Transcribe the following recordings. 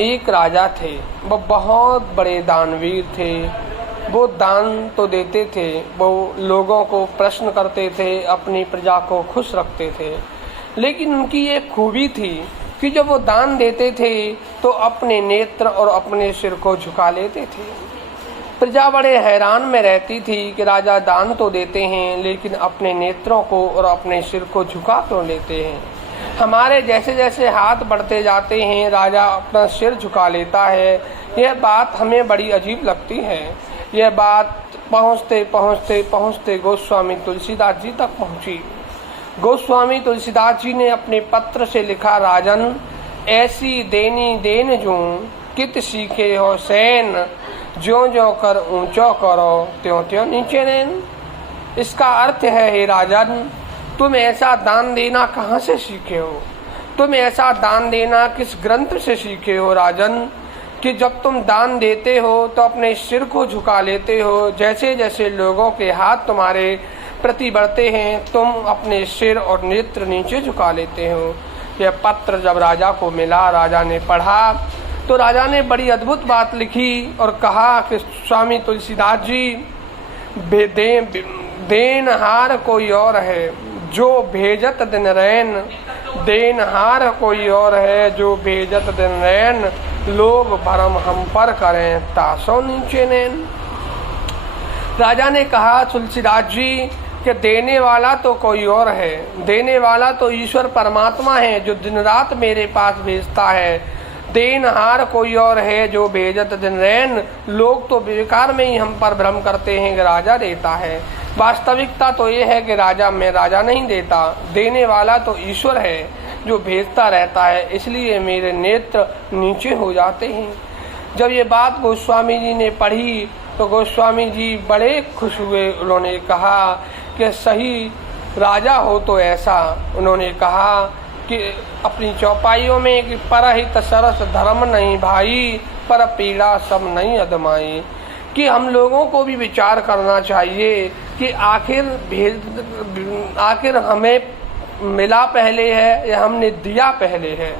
एक राजा थे, वो बहुत बड़े दानवीर थे। वो दान तो देते थे, वो लोगों को प्रश्न करते थे, अपनी प्रजा को खुश रखते थे। लेकिन उनकी एक खूबी थी कि जब वो दान देते थे तो अपने नेत्र और अपने सिर को झुका लेते थे। प्रजा बड़े हैरान में रहती थी कि राजा दान तो देते हैं लेकिन अपने नेत्रों को और अपने सिर को झुका क्यों लेते हैं। हमारे जैसे जैसे हाथ बढ़ते जाते हैं राजा अपना सिर झुका लेता है। यह बात हमें बड़ी अजीब लगती है। यह बात पहुँचते पहुँचते पहुँचते गोस्वामी तुलसीदास जी तक पहुँची। गोस्वामी तुलसीदास जी ने अपने पत्र से लिखा, राजन ऐसी देनी देन जूं कित सीखे हो सैन, ज्यों ज्यों कर ऊंचो करो त्यों त्यों नीचे नैन। इसका अर्थ है, हे राजन, तुम ऐसा दान देना कहाँ से सीखे हो? तुम ऐसा दान देना किस ग्रंथ से सीखे हो राजन, कि जब तुम दान देते हो तो अपने सिर को झुका लेते हो। जैसे जैसे लोगों के हाथ तुम्हारे प्रति बढ़ते हैं तुम अपने सिर और नेत्र नीचे झुका लेते हो। यह पत्र जब राजा को मिला, राजा ने पढ़ा तो राजा ने बड़ी अद्भुत बात लिखी और कहा कि स्वामी तुलसीदास जी, देनहार कोई और है जो भेजत दिन रैन, देनहार कोई और है जो भेजत दिन रैन, लोग भरम हम पर करें तासो नीचे नैन। राजा ने कहा, तुलसीदास जी कि देने वाला तो कोई और है, देने वाला तो ईश्वर परमात्मा है जो दिन रात मेरे पास भेजता है। देनहार कोई और है जो भेजत दिन रैन, लोग तो बेकार में ही हम पर भ्रम करते हैं कि राजा देता है। वास्तविकता तो ये है कि राजा नहीं देता, देने वाला तो ईश्वर है जो भेजता रहता है, इसलिए मेरे नेत्र नीचे हो जाते हैं। जब ये बात गोस्वामी जी ने पढ़ी तो गोस्वामी जी बड़े खुश हुए। उन्होंने कहा कि सही राजा हो तो ऐसा। उन्होंने कहा कि अपनी चौपाइयों में कि परहित सरस धर्म नहीं भाई, पर पीड़ा सब नहीं अदमाई, कि हम लोगों को भी विचार करना चाहिए कि आखिर हमें मिला पहले है या हमने दिया पहले है।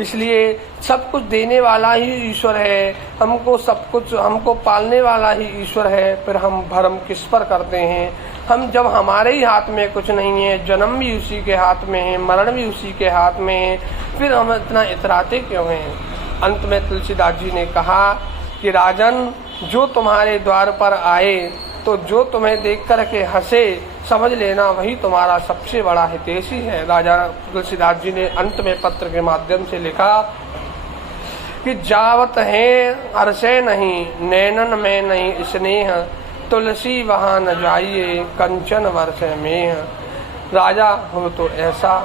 इसलिए सब कुछ देने वाला ही ईश्वर है, हमको पालने वाला ही ईश्वर है, फिर हम भ्रम किस पर करते हैं। हम जब हमारे ही हाथ में कुछ नहीं है, जन्म भी उसी के हाथ में है, मरण भी उसी के हाथ में है, फिर हम इतना इतराते क्यों हैं। अंत में तुलसीदास जी ने कहा कि राजन, जो तुम्हारे द्वार पर आए तो जो तुम्हें देख कर के हंसे, समझ लेना वही तुम्हारा सबसे बड़ा हितैषी है। राजा तुलसीदास जी ने अंत में पत्र के माध्यम से लिखा कि जावत है हर्षे नहीं, नैनन में नहीं स्नेह, तुलसी वहाँ न जाइए कंचन वर्ष में। राजा हो तो ऐसा।